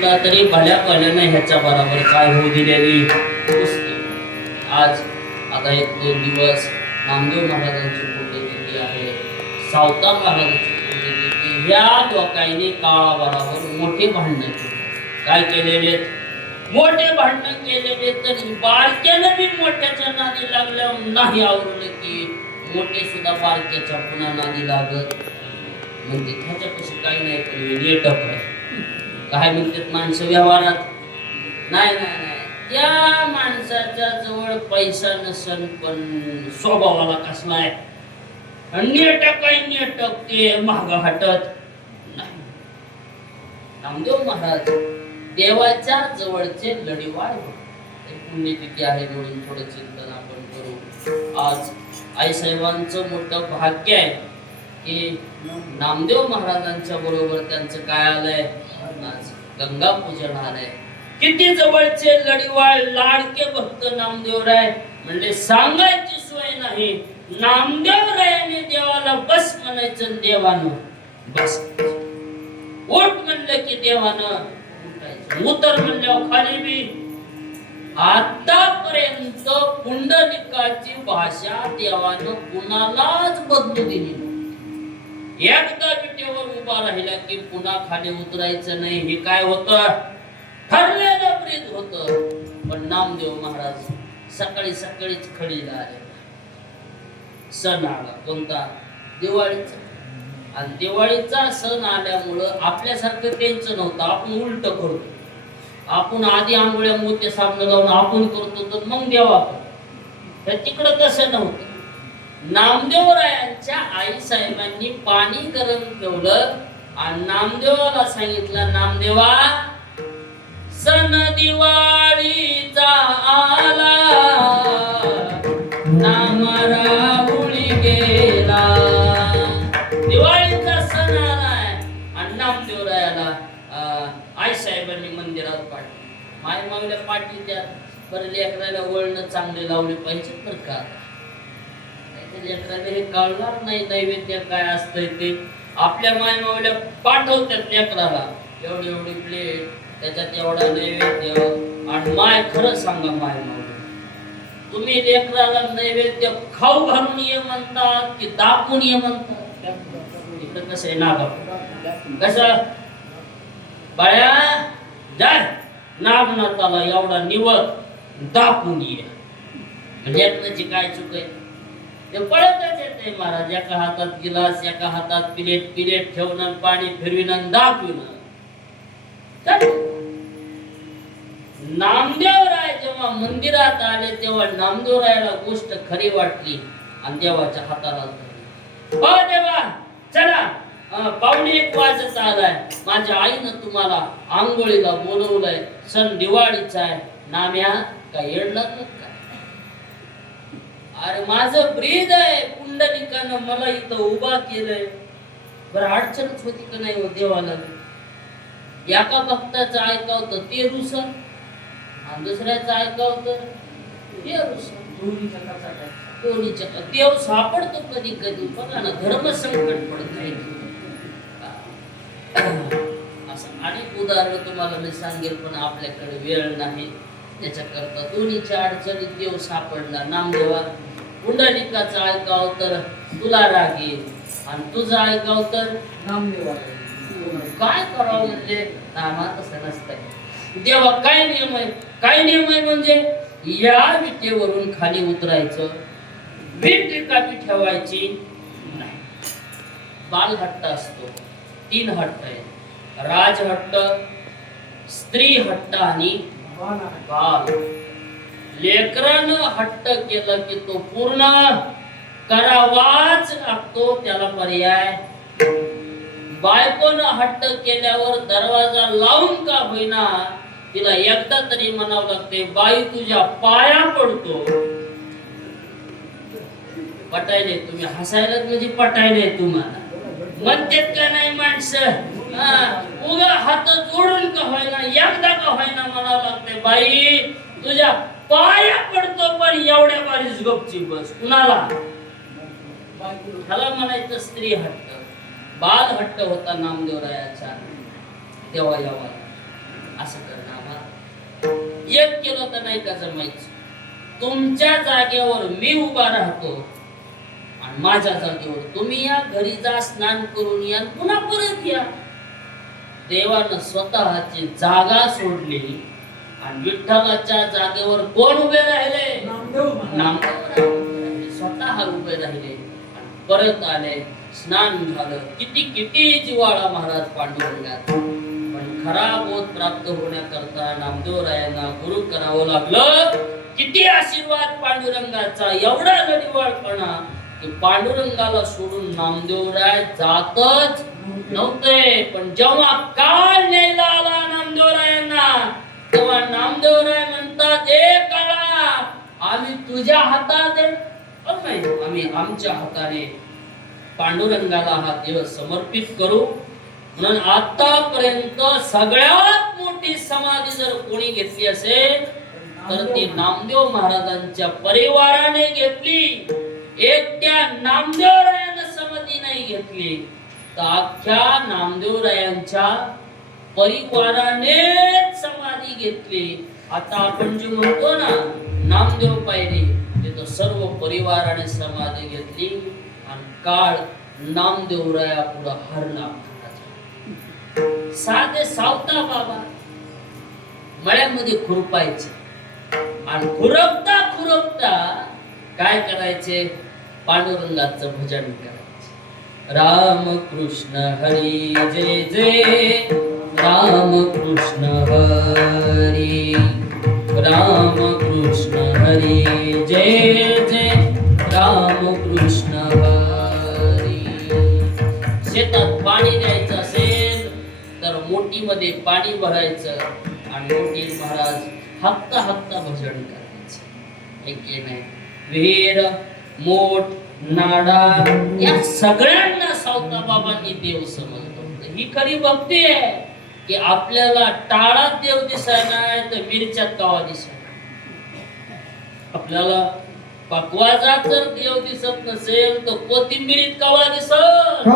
तुला तरी भल्या भल्यानं ह्याच्या बरोबर काय होऊ दिलेली पुस्तक. आज आता एक दोन दिवस नामदेव महाराजांची पुण्यतिथी आहे, सावता महाराजांची पुण्यतिथी. ह्या लोकांनी काळाबरोबर मोठे भांडण केले. काय केलेले? मोठे भांडण केलेले. तर बारक्यानं बी मोठ्याच्या नादी लागल्या नाही आवरलं की मोठे सुद्धा बारक्याच्या पुन्हा नादी लागत. म्हणजे त्याच्यापासून काही नाही, पण लेटप आहे. काय म्हणतात माणसं व्यवहारात? नाही नाही नाही, त्या माणसाच्या जवळ पैसा नसन पण स्वभावाला कसला आहे, नेटक आहे, नेटक ते महाग हटत नाही. नामदेव महाराज देवाच्या जवळचे लढीवाळ होते. पुण्यतिथी आहे म्हणून थोडं चिंतन आपण करू. आज आईसाहेबांचं मोठं भाग्य आहे की नामदेव महाराजांच्या बरोबर त्यांचं काय आलंय, आज गंगा पूजन आलंय. किती जवळचे लढीवाळ लाडके भक्त नामदेवराय म्हणले सांगायची सोय नाही. नामदेवरायाने देवाला बस म्हणायचं, देवानं बस. उठ म्हणलं की देवानं उठायचं, उतर म्हणल्यावर खाली बी. आतापर्यंत पुंडलिकाची भाषा देवानं कुणालाच बदलू दिली नाही. एकदा विटेवर उभा राहिला की पुन्हा खाली उतरायचं नाही, हे काय होतं, ठरलेलं ब्रीद होतं. पण नामदेव महाराज सकाळी सकाळीच खडीला आले. सण आला कोणता, दिवाळीचा. आणि दिवाळीचा सण आल्यामुळं आपल्यासारखं त्यांचं नव्हतं. आपण उलट करतो. आपण आधी आंघोळ्या मोठे साबण लावून आपण करतो, तर मग देवा तर तिकडं तसं नव्हतं. नामदेवरायांच्या आई साहेबांनी पाणी गरम ठेवलं आणि नामदेवाला सांगितलं, नामदेवा सण दिवाळीचा आला, नामारा उळी गेला. दिवाळीचा सण आलाय आणि नामदेवरायाला आई साहेबांनी मंदिरात पाठवलं. माय मागल्या पाठी त्या बरं लेकराला वळण चांगले लावले पाहिजे तर का लेकराला हे कळणार नाही नैवेद्य काय असतंय ते. आपल्या माय मावल्या पाठवतात लेकराला एवढी एवढी प्लेट, त्याच्यात एवढा नैवेद्य. आणि माय खरं सांगा माय मावल्या, तुम्ही लेकराला नैवेद्य खाऊ घालून ये म्हणतात की दाखवून ये म्हणतात? इकडं कसं आहे नागा, कसं बाळ्या जाय नागनाथाला एवढा निवड दाखवून ये. लेकराची काय चूक आहे? ते पळतच येते महाराज. एका हातात गिलास, एका हातात प्लेट, प्लेट ठेवणं, पाणी फिरविणं, दाखविणं. नामदेवराय जेव्हा मंदिरात आले तेव्हा नामदेवरायाला गोष्ट खरी वाटली आणि देवाच्या हाताला धरली. हो देवा चला, 1:15 वाजत आलाय, माझ्या आईनं तुम्हाला आंघोळीला बोलवलंय, सण दिवाळीचा आहे. नाम्या काय येडला काय? अरे माझं ब्रीद आहे, पुंडलिकानं मला इथं उभा केलंय. बरं अडचणच होती का नाही हो देवाला? एका भक्ताचं ऐकावतं ते रुसन आणि दुसऱ्याचं ऐकावतं ते रुसन. दोन्हीच्या देव सापडतो कधी कधी. बघा ना, धर्म संकट पडत नाही. असं अनेक उदाहरण तुम्हाला मी सांगेल, पण आपल्याकडे वेळ नाही. त्याच्याकरता दोन्हीच्या अडचणीत देव सापडला. नामदेवा पुंडलिकाचं ऐकाव तर तुला राग येईल आणि तुझं ऐकाव तर नामदेवा. काय करावं म्हणजे नामा तसं नसतंय. देवा काय नियम आहे? काय नियम आहे म्हणजे या विटेवरून खाली उतरायचं, वीट रिकामी ठेवायची नाही. बालहट्ट असतो, 3 हट्ट आहे: राजहट्ट, स्त्री हट्ट आणि बाल. लेकरानं हट्ट केलं की तो पूर्ण करावाच लागतो, त्याला पर्याय. बायकोनं हट्ट केल्यावर दरवाजा लावून का होईना तिला एकदा तरी म्हणावं लागते, बाई तुझ्या पाया पडतो. पटायले तुम्ही हसायला म्हणजे पटायले तुम्हाला म्हणतात का नाही माणसं? उगा हात जोडून का होईना एकदा का होईना म्हणावं लागते, बाई तुझ्या पाया पडतो, पण एवढ्या बारीच गपची बस. कुणाला? ह्याला म्हणायचं स्त्री हट्ट. बाल हट्ट होता नामदेवरायाचा तेव्हा यावा. एक केलं तर नाही का जमायचं. तुमच्या जागेवर मी उभा राहतो आणि माझ्या जागेवर तुम्ही या, घरी जा, स्नान करून या, पुन्हा परत या. देवानं स्वतःची जागा सोडली आणि विठ्ठलाच्या जागेवर कोण उभे राहिले? नामदेव स्वतः उभे राहिले आणि परत आले. स्नान झालं. किती किती जिव्हाळा महाराज पांडुरंगात. पण खरा बोध प्राप्त होण्याकरता नामदेवरायांना गुरु करावं लागलं. किती आशीर्वाद पांडुरंगाचा, एवढा गडिवाळपणा की पांडुरंगाला सोडून नामदेवराय जातच नव्हते. पण जेव्हा काळ न्यायला आला नामदेवरायांना, तेव्हा नामदेवराय म्हणतात, ए काळा, आम्ही तुझ्या हातात आहे, आम्ही आमच्या हाताने पांडुरंगाला हा देव समर्पित करू. म्हणून आतापर्यंत सगळ्यात मोठी समाधी जर कोणी घेतली असेल तर ती नामदेव महाराजांच्या परिवाराने घेतली. एकट्या नामदेवरायानं समाधी नाही घेतली, तर अख्ख्या नामदेवरायांच्या परिवाराने समाधी घेतली. आता आपण जे म्हणतो ना नामदेव पायरी, तिथं सर्व परिवाराने समाधी घेतली आणि काळ नामदेवराया पुढे हरला. साधे सावता बाबा मळ्यामध्ये खुरपायचे आणि खुरपता खुरपता काय करायचे? पांडुरंगाचं भजन करायचे. राम कृष्ण हरी जय जय, राम कृष्ण हरी, राम कृष्ण हरी जय जय, राम कृष्ण हरी. शेतात पाणी द्यायचं असेल तर मोठीमध्ये पाणी भरायचं आणि मोठी महाराज हप्ता हप्ता भजन करायचं. एक नाही, विहीर, मोठ, नाडा या सगळ्यांना सावता बाबांनी देव समजतो. ही खरी भक्ती आहे की आपल्याला टाळात देव दिसायला नाही तर मिरच्यात कावा दिसायला. आपल्याला पकवाजात जर देव दिसत नसेल तर कोथिंबीरीत कावा दिसत.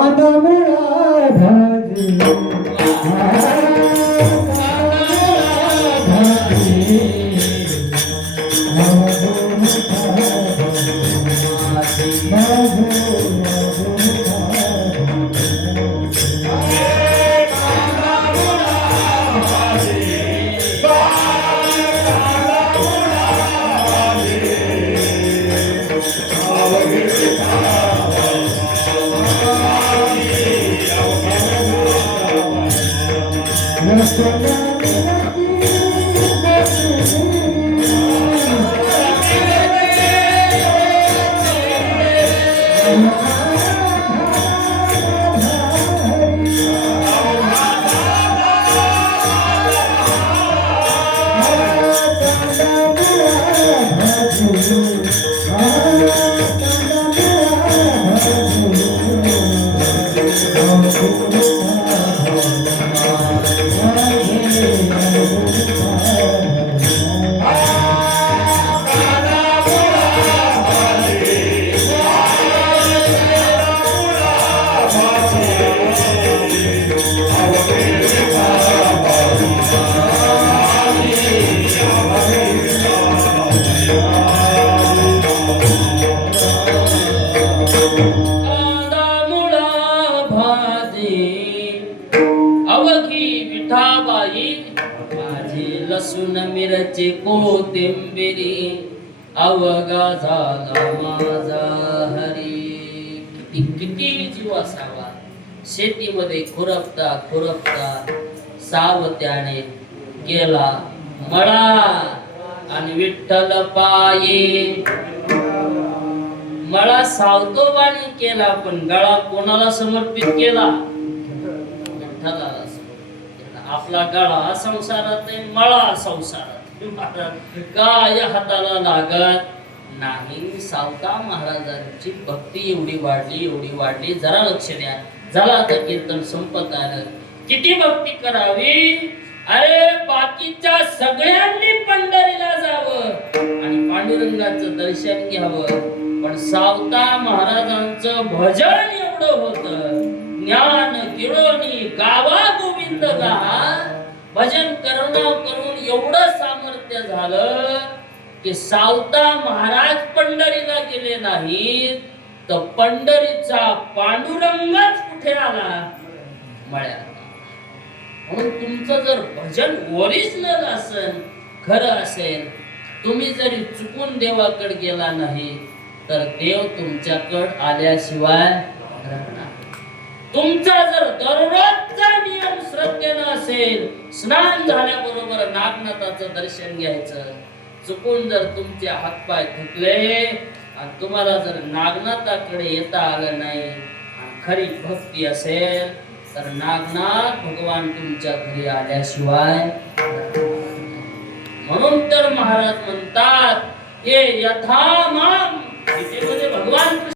लसूण मिरची कोथिंबिरी अवघा झाला माझा हरी. किती जीव असावा. शेतीमध्ये खुरपता खुरपता सावत्याने गेला मळा आणि विठ्ठल पायी. मळा सावतोबाने केला पण गळा कोणाला समर्पित केला? विठ्ठलाला. आपला गळा संसारात आहे, मळा संसारात. काय हाताला लागत नाही. सावता महाराजांची भक्ती एवढी वाढली. जरा लक्ष द्या. झाला आता कीर्तन संपत आलं. किती भक्ती करावी. अरे बाकीच्या सगळ्यांनी पंढरीला जावं आणि पांडुरंगाचं दर्शन घ्यावं, पण सावता महाराजांचं भजन एवढं होतं. ज्ञान गिळोनी गावा गोविंद गा, भजन करून एवढं सामर्थ्य झालं की सावता महाराज पंढरीला गेले नाहीत तर पंढरीचा पांडुरंगच कुठे आला? मळ्यात. म्हणून तुमचं जर भजन ओरिजिनल असेल, खरं असेल, तुम्ही जरी चुकून देवाकडे गेला नाही तर देव तुमच्याकडे आल्याशिवाय राहणार. तुमचा जर दररोजचा नियम श्रद्धेनं असेल, स्नान झाल्याबरोबर नागनाथाचं दर्शन घ्यायचं, चुकून जर तुमचे हातपाय धुतले आणि तुम्हाला जर नागनाथाकडे येता आलं नाही आणि खरी भक्ती असेल तर नागनाथ भगवान तुमच्या घरी आल्याशिवाय. म्हणून तर महाराज म्हणतात हे यथा माम, गीतेमध्ये भगवान